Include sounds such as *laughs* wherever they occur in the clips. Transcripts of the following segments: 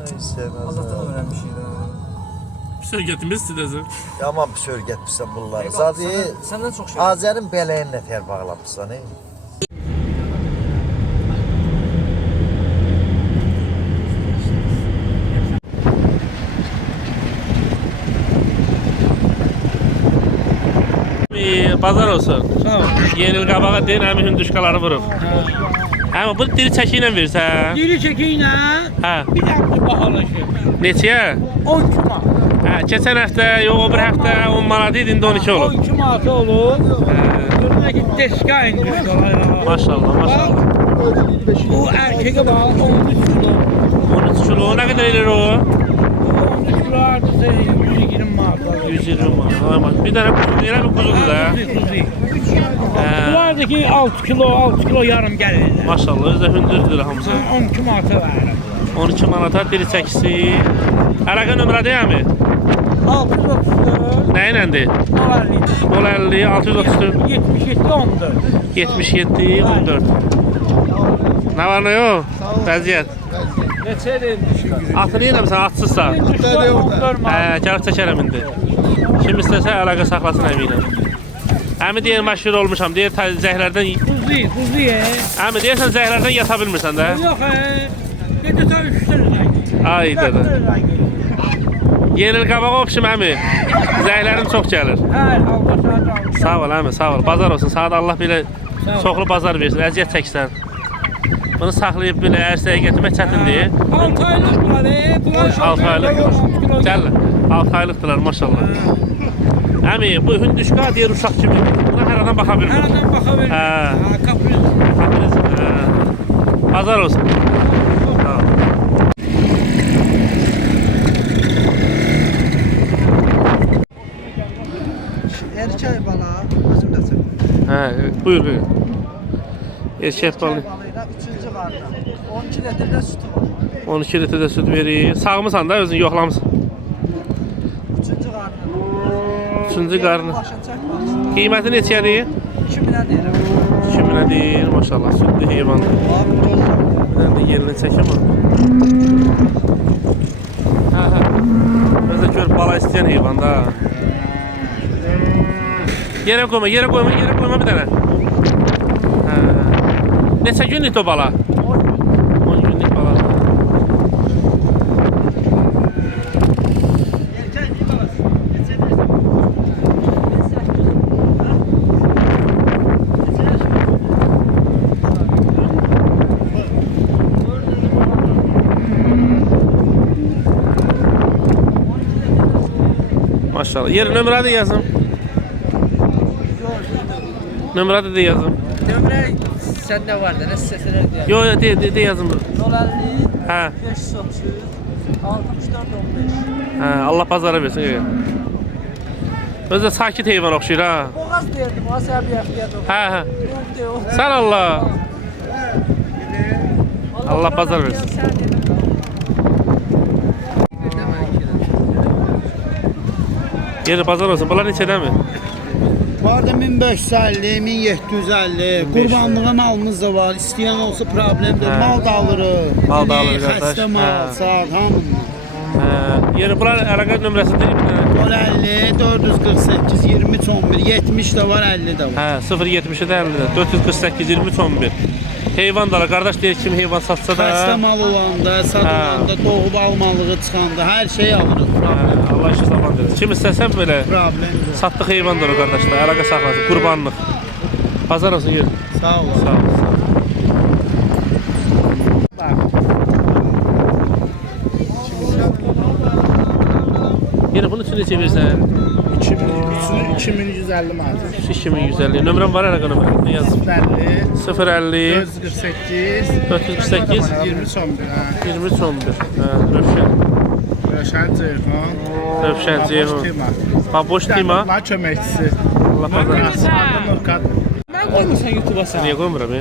Allah'tan öğrenmişik ha. Söhbətimiz sizə. Yaman bir söz getmişsən bunları. Zaten Senden, senden çok şey. Azərin beləyinlə ter bağlamışsan. He? Bir Bazar olsun. Sağ ol. Yeni il qabağa deyən həmin hündüşkaları vurub. Amma bu diri çəki ilə versən. Diri çəkiylə Hə. bir həftə bahalaşır. Neçəyə? 12 manat. Hə, keçən həftə, yox o bir həftə 10 manat idi, indi 12 olub. 12 manat olur. Hə. Görünür ki, deska inmiş olar. Maşallah, maşallah. Bu erkeğe bak 13 kilo. 13 kilo nə qədər eləyir o? 13 kilo artısı 120 manat. 120 manat. Bir dənə kuzu deyirəm, bir kuzudur da. Kuzu, kuzu. Hə. Bunlar da ki 6 kilo, 6 kilo yarım gəlirlər. Maşallah, özü də hündürdür hamısı. 12 manata verirəm. 12 manata diri çəkisi. Əlaqə nömrədəyəmi? 634, Nə iləndir? 50, 050 634 77, 14. 77 14. Nə var nə yox? Vəziyyət. Neçədir? Atını eləmirsən, atsızsa. 14 manat. Hə, gəlib çəkərəm indi. Kim istəsə əlaqə saxlasın əminə. Əmi deyir məşhur olmuşam, deyir zəhərlərdən Kuzu, kuzu ye. Əmi deyirsən zəhərlərdən yata bilmirsən də. Yok. Gece ta 3 liraydı. Ay dədə. Yeni il qabağa oxşum əmi. Zəhərlərim çox gəlir. Her Allah sana Sağ ol əmi, sağ ol. Bazar olsun. Sağ da Allah belə Sağ ol. çoxlu bazar versin. Əziyyət çəksən. Bunu saxlayıb belə ərsəyə gətirmək çətindir. 6 aylık var e. Bunlar 6 aylıq. Gəl. 6 aylıqdılar maşallah. Əmi, bu hündüşka deyir uşaq kimi. Buna hər adam baxa bilmir. adam bakabilir. Ha. Ha, kapris. Hə. Bazar olsun. Erkek bala, özüm de çek. Hə, buyur, buyur. Erkək balı. üçüncü karnı. 12 litrede sütü var. 12 litrdə süd verir. Sağmısan da özün yoxlamısan. Üçüncü çek baksın. Qiyməti neçədir? 2 minə deyirəm. 2 minədir. Maşallah, südlü heyvandır. Mən də yerini çəkəm. Hə, hə. Özə gör bala istəyən heyvan da. Yerə qoyma, yerə qoyma, yerə qoyma bir dənə. Hə. Neçə günlük o bala? 10 günlük bala. Maşallah. Yer nömrə də yazım. Nömrə də yazım. Nömrə səndə var da, nə istəsələr deyər. Yo, yo, de, de, de yazım. 050 Hə. 530 64 15. Hə, Allah bazara versin. Yo, yo. Özü də sakit heyvan oxşayır ha. Boğaz deyirdim, əsəbi əxtiyyat oldu. Hə, hə. Yox o. Sən Allah. Allah bazar versin. Sən dedim. Yeri bazar olsun. Bunlar neçədəmi? Var da 1550, 1750. Qurbanlığa malımız da var. İstəyən olsa problemdir. Hə. Mal da alırıq. Mal da alırıq qardaş. Xəstə mal, Hə. saat hamı. Hə. Yeri bunlar əlaqə nömrəsi deyil mi? 50, 448, 20, 11, 70 de var, 50 de var. Hə, 070 də 50 də. 448 23 11. Heyvan da. Qardaş deyir kim heyvan satsa da. Xəstə mal olanda, olanda, doğub almalığı çıxanda hər şey alırıq. Hə, Allah işi zaman verir. Kim istəsən belə Problem yox. Satdıq heyvandır o qardaşlar. Əlaqə saxlasın. Qurbanlıq. Bazar olsun yürü. Sağ ol. Sağ ol. Yine bunu üçün versən? 2000, bütünü 2150 manat. 2150. Nömrəm var əraqə nömrə. Yaz. 50, 050 448, 448 23 11. Hə. 2311. Hə, Rövşən. Rəşən Ceyhun. Rövşən Ceyhun. Baboş Tima. Allah köməkçisi. Allah razı olsun. Mən qoymursan YouTube'a sən. Niyə qoymuram?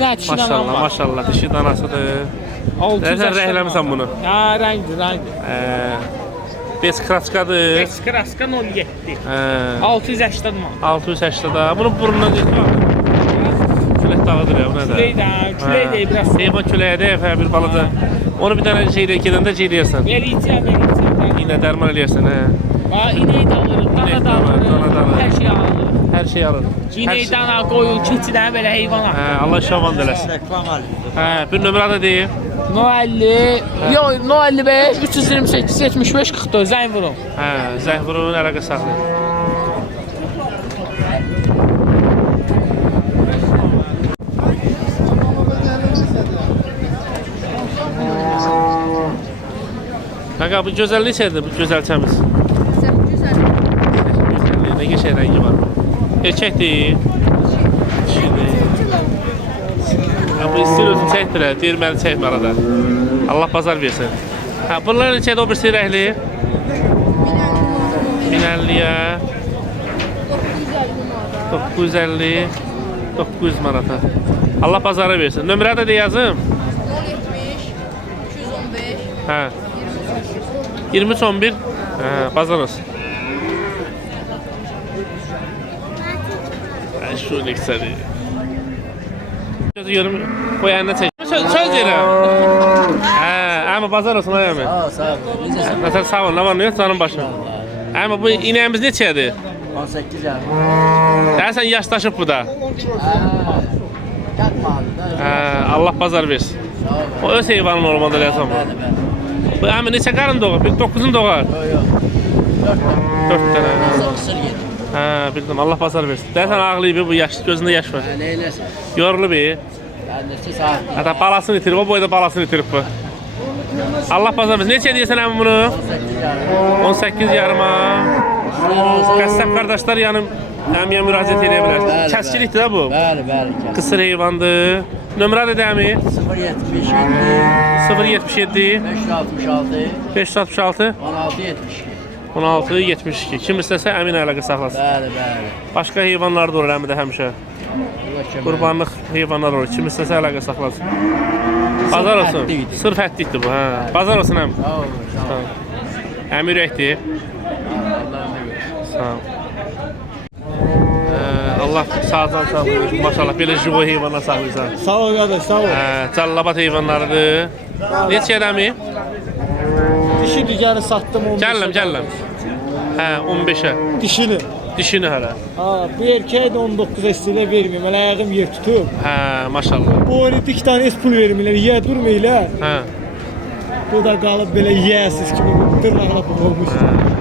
Nə düşünürəm? Maşallah, maşallah. Dişi danasıdır. Sən rəhləmisən bunu. Hə, rəngdir, rəngdir. Ee, 5 kraskadır. 5 kraska 07. Hə. 680 manat. 680 da. Bunu burundan gətir. Külək dağıdır ya, bu nədir? Külək də, külək də biraz. Heyvan küləyə də, hə, bir balaca. Onu bir dənə şeylə gedəndə şey deyirsən. Belə içə, belə içə. Yenə dərman eləyirsən, hə. Ha, inek də alırıq, dana da alırıq, dana da var. hər şey alırıq. Hər şey alır. Hər İnek, şey- dana, qoyun, keçidən belə heyvan alırıq. Hə, Allah şavan eləsin. Hə, bir nömrə də deyim. No 50, yox, no 55, 328, 75, 44, zəng vurun. Hə, zəng vurun, əlaqə saxlayın. Qaqa bu gözəl neçədir bu gözəl təmiz? Qəşəng rəngi var. Erkəkdir. Dişidir. Ha, bu istir özün çəkdirə, deyir məni çəkmə arada. Allah bazar versin. Ha, bunlar neçədir o birisi rəhli? 1050'ye 950 900 manata. Allah bazara versin. Nömrə də de yazım. 070 215 Hə. 2311. Hə, bazar olsun. Hə, şu ne. Gözü görüm. Koy eline çek. Söz, söz deyirəm. Hə, amma bazar olsun ay əmi. Sağ ol, sağ ol. Necəsən? Məsələn sağ ol, nə var nə yox canım başım. Amma bu inəyimiz neçədir? 18 yaş. Dersen yaşlaşıp bu da. Yatma abi da. Hə, Allah bazar versin. Sağ ol. O öz heyvanın olmadı lazım. Bəli, bəli. Bu əmi neçə qarın doğur? Bir 9-un doğar. Yox, yox. 4 4 dənə. Qısır, qısır Hə, bildim. Allah bazar versin. Dersen ağlayıb bu yaş gözündə yaş var. Hə, neyləsin? Yorulub. e. Ben de siz saat. Hətta balasını itirib, o boyda balasını itirib bu. Allah bazar versin. Neçə deyirsən əmi bunu? 18 yaş. 18 yarıma. Qəssab qardaşlar yanım əmiyə müraciət edə bilər. Bəli, Kəskilikdir də bu. Bəli, bəli. Qısır heyvandır. Nömrə də dəmi? 077 077 566 566 16 72. 16 72. Kim istəsə əmin əlaqə saxlasın. Bəli, bəli. Başqa heyvanlar da olur əmidə həmişə. Allah kömək. Qurbanlıq heyvanlar olur. Kim istəsə əlaqə saxlasın. Bazar olsun. Sırf ətlikdir bu, hə. Bazar olsun əmi. Sağ olun, sağ olun. Əmi ürəkdir. Sağ ol. Ee, Allah sağdan sağlayır. Maşallah belə jivo heyvanlar saxlayırsan. Sağ ol qardaş, sağ ol. Hə, callabat heyvanlarıdır. Neçə əmi? Dişi digəri satdım 15. Gəlləm, gəlləm. Hə, 15-ə. Dişini. Dişini hələ. Ha, bu erkeğe de 19 estiyle vermeyeyim. Hele ayağım yer tutup. Hə, maşallah. Bu arada iki tane es pul vermirler. Ye durmayla. Hə. Bu da kalıp böyle yiyesiz gibi tırnağına pul olmuş.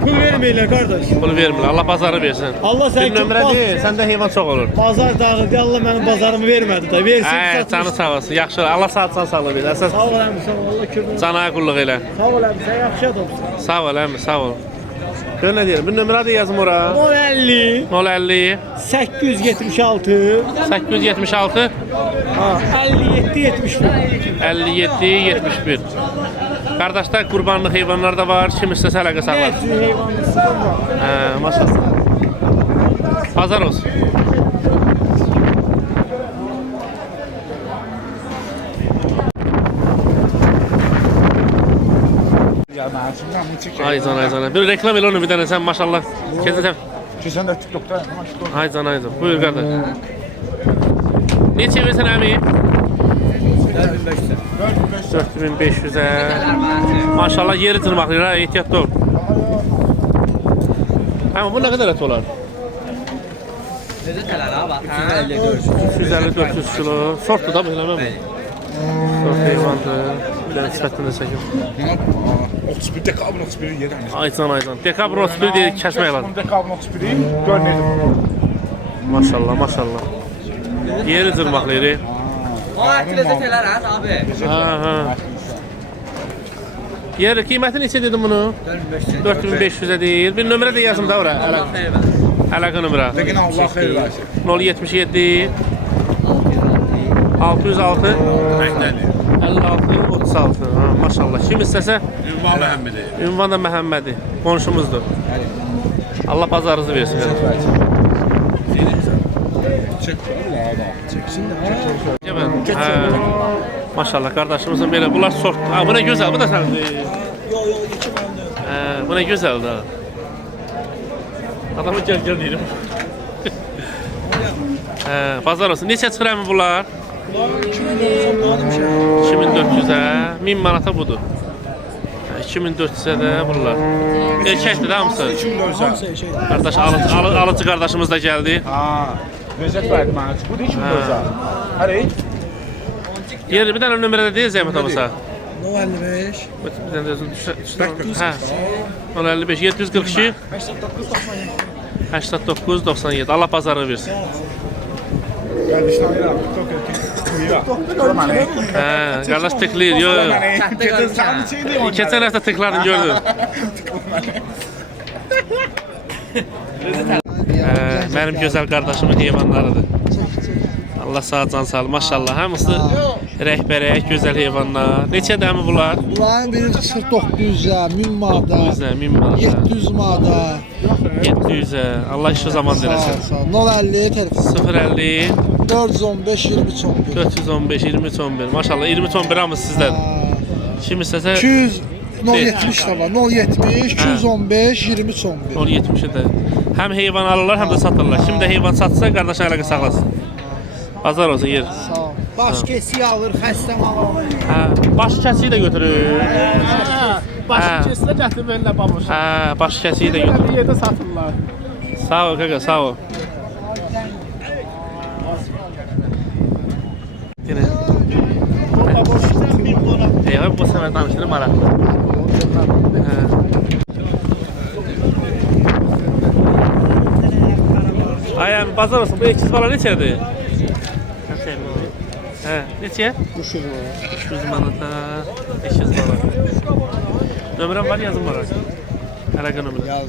Pul vermeyler kardeş. Bunu vermirlər. Allah bazarı versin. Allah sen Bir nömrə deyil, səndə heyvan çox olur. Pazar dağıldı. Allah benim pazarımı vermedi de. Versin Hə, satmış. canı sağ olsun. Yaxşı. Allah sağlıqsan sağlıq ver. Əsas Sağ ol əmi, sağ ol. Allah kömür. cana qulluq elə. Sağ ol əmi, sen yaxşı adamsın. Sağ ol əmi, sağ ol. Gör nə deyirəm? Bir nömrə də yazım ora. 1050 050 876 876 ha, 57 71. 57 71. Qardaşlar qurbanlıq heyvanlar da var. Kim istəsə əlaqə saxlar. Nə cür heyvanlar var? Hə, maşallah. Bazar olsun. Ay can ay can. Bir reklam el onu bir tane sen maşallah. Kesin Kesin de TikTok'ta. Ay can ay can. Buyur kardeş. Ee. Ne çevirsen abi? 4500. 4500'e. Maşallah yeri tırmaklıyor ha ehtiyatlı ol. Ama bu ne kadar et olar? Reçeteler abi. 350 400 kilo. Sortu da böyle mi? Sortu hayvandı. Ben sıfatını seçim. 31 dekabrın 31'i yedim. Aydan aydan. Dekabrın 31'i diye kəşmək lazım. Dekabrın 31'i görmedim. Maşallah maşallah. Yeri tırmaklıyor tırmaqlayır. Ha ha. Yer qiyməti neçə dedim bunu? 4500-ə deyir. Bir nömrə də yazım da ora. Əlaqə. Əlaqə nömrə. Allah hayır versin. 077 606 56 36. Ha, maşallah. Kim istəsə Ünvan Məhəmmədi. ünvan da Məhəmmədi. Qonşumuzdur. Allah bazarınızı versin. Də. Maşallah qardaşımızın belə bunlar sort. Ha bu nə gözəl, bu da səndir. Yo yo iki bende. Hə, bu nə gözəl də. Adamı gəl gəl deyirəm. Hə, *laughs* bazar olsun. Neçə çıxır əmi bunlar? 2400'ə 1000 manata budur. Hə, 2400-ə də bunlar. Erkəkdir hamısı. Hamısı şey. Qardaş alıcı, alı, alıcı qardaşımız da gəldi. Ha. Lezzet verdi bana. Bu da 2 milyon Her ay. Yer bir dənə nömrədə deyil zəhmət olmasa. 55. Bir özün düşə- düşə- Hə. 055 742 89 97. Allah bazarı versin. Hə, qardaş tıklayır. Yo yo. Keçen sen bir şey *laughs* *laughs* Hə, mənim gözəl qardaşımın heyvanlarıdır. Allah sağ can sağ maşallah hamısı rəhbərək, gözəl heyvanlar. Neçə dəmi bunlar? Bunların biri 49'a, 1000 manata, 900-ə, 1000 manata, 700 manata. 700-ə. Allah işi zaman ol. 050 telefon. 050 415 20 11. 415 20 11. Maşallah 20 11 hamısı sizdədir. Kim istəsə 200 070 da var. 070 215 20 11. 1070 də. Həm heyvan alırlar, həm də satırlar. Kim də heyvan satsa, qardaşa əlaqə saxlasın. Bazar olsun yer. Sağ ol. Baş kesiyi alır, xəstə mal alır. Hə, baş kəsiyi də götürür. Başı Hə. kesilə gətirmirlər babuş. Hə, baş kəsiyi də götürür. Bir yerdə satırlar. Sağ ol qaqa, sağ ol. Yenə. Eyvah, bu səfər danışdırım maraqlı. Ay əmi, bazar olsun, bu ekiz bala neçədir? Hə, neçəyə? 300 manat. 300 manata, ekiz bala. Nömrəm var, yazım var. Əlaqə nömrə.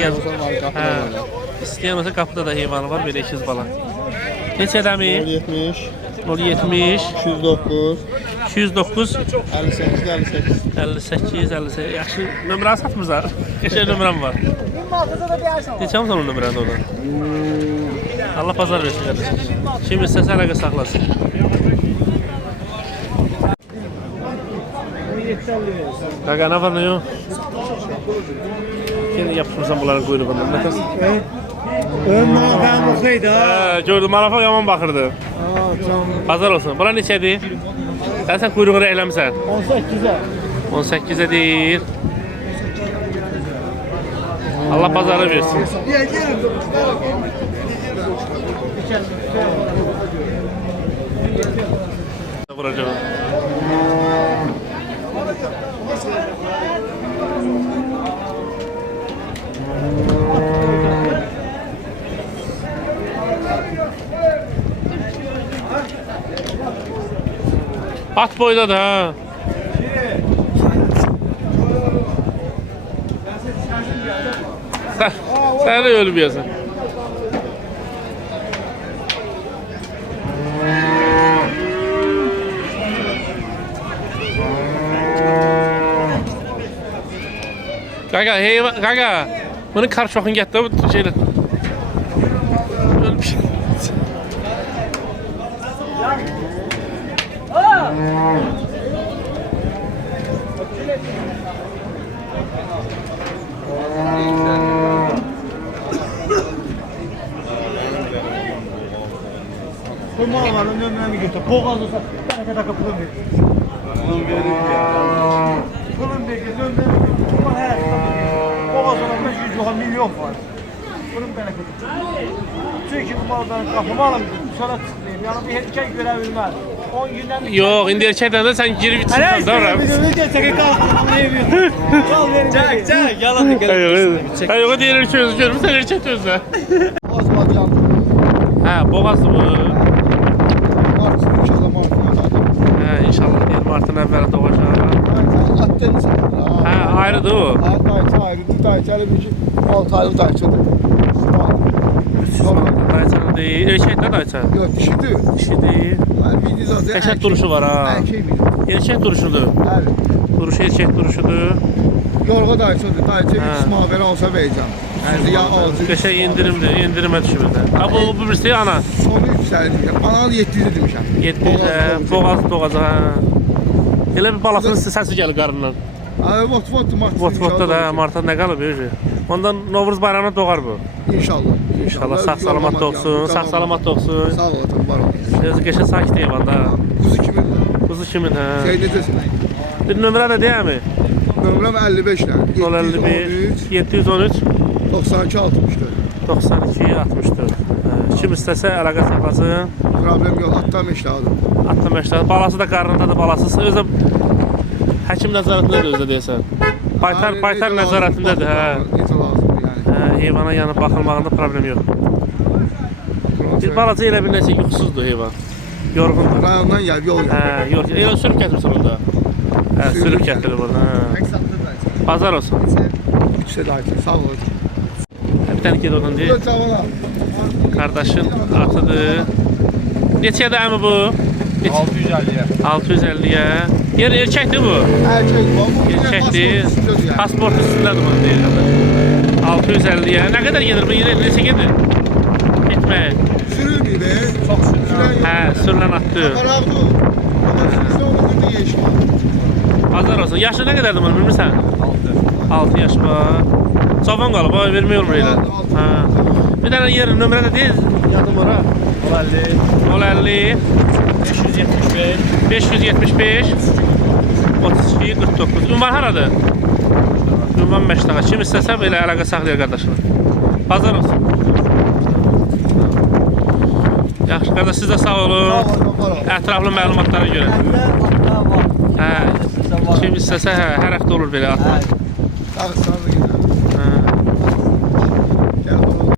Yazdım. Hə. İstəyən olsa qapıda da heyvanı var, belə ekiz bala. Neçə dəmi? 70, 070 209, 209 58, 58. 58 58 yaxşı nömrəni satmırsan. Qəşəng nömrəm var. Neçə almısan o nömrəni oradan? Allah bazar versin qardaşım. Kim istəsə əlaqə saxlasın. Qaqa nə var nə yox? Yenə yapışmısan bunların quyruğundan. Nə təs? Ön mənfəm oxuydu. Hə, gördüm, marafon yaman baxırdı. Bazar olsun. Bura neçədir? Sən sən quyruğunu rəhləmisən. 18-ə. 18'e değil. Allah pazarı versin. Vuracağım. At boyda da ha. Sen, sen de ölmüyorsun. Gaga, hey Gaga. Bunu kar çokun getti bu şeyle. Bu malların nömrəni götür. Boğaz olsa bir dakika pulun ver. Pulun verir ya. Pulun verir, nömrəni götür. Bu her Boğaz olan 500 yuha milyon var. Bunun bereketi. Çünkü bu mal ben kapımı alayım, sonra tıklayayım. Yani bir hediye görebilmez. 10 günden bir Yok, indi erkekten de sen girip bitsin. Doğru. Bir de öyle çeke kalkın. Ne yapıyorsun? Kal verin. Çek çek. Yalan Hayır, hayır, o diğer erkek özü görmüş, sen erkek özü. Azmacan. Ha, boğazlı bu. Mart inşallah Mart. Ha, inşallah diyelim Mart'ın evveli doğacak. At deniz. Ha, ayrıdır o. Dayıça ayrı. Dayıça ayrı bir şey. 6 aylık dayıçadır. Dayıçanın değil, erkek ne dayıçan? Yok. Dişi değil. Yani bir dizi zaten. Qəşəng duruşu var ha. Bir. Erkek duruşudur. Evet. Duruşu erkek duruşudur. Yorga dayıçadır. Dayıça Ha. İsmail veren olsa vereceğim. Yani ya altı. Qəşəng indirimdir, endirmə düşümündə. Ha, bu, bu birisi ana. Sonu 3 sene demişim. Anal 700 demişim. 700'ə, boğaz boğaza. ha. Elə bir balasının səsi gəlir qarından. Abi vot vot mart. Vot-votda da Martda nə qalıb öyle. Ondan Novruz bayramına doğar bu. İnşallah. İnşallah sağ salamat doğsun, sağ salamat doğsun. Sağ ol. Var ol. Yazı geçen sakit eyvanda. Kuzu kimin? Kuzu kimin ha? Şey necəsin? Bir nömrə də deyil mi? Nömrəm 55 ilə. 051 713 92 64. 92 64. Hə, Kim istəsə əlaqə saxlasın. Problem yox, attam işladım. Atla məşlədi. Balası da qarnındadır, balası özü həkim nəzarətindədir özü deyəsən. Baytar baytar nəzarətindədir, hə. Necə lazımdır yəni. Hə, heyvana yanı baxılmağında problem yox. Bir balaca elə bir nəsə yuxusuzdur heyvan. Yorğundur. Rayondan gəlib yol. Hə, yox, elə sürüb gətirsən onda. Hə, sürüb gətirir burada. Hə. Bazar olsun. Üçsə də aytın, sağ olun. Bir oradan deyil. Dur cavala. Qardaşın atıdır. Neçədir əmi bu? 650'ye. 650-yə. Yer erkəkdir bu. Erkek bu. Erkəkdir. Pasport üstündədir bunu deyir qardaş. 650-yə. Nə qədər gedir bu? Yine neçə gedir? Getmək. Sürülmüyor be. Çok şükür. Hə, sürülən da yeşil. Bazar olsun. Yaşı nə qədərdir bunu bilmirsən? 6. 6 yaş var. Cavan qalıb, ha, vermək olmur elə. Hə. Bir dənə yer nömrə də deyil. Yadım ora. 50. 050 575. 575 32 49. Ünvan haradır? Ünvan Məşdağa. Kim istəsə belə əlaqə saxlayar qardaşlar. Bazar olsun. Yaxşı qardaş siz də sağ olun. Ətraflı məlumatlara görə. Hə. Kim istəsə hə, hər həftə olur belə atma. Sağ sağ.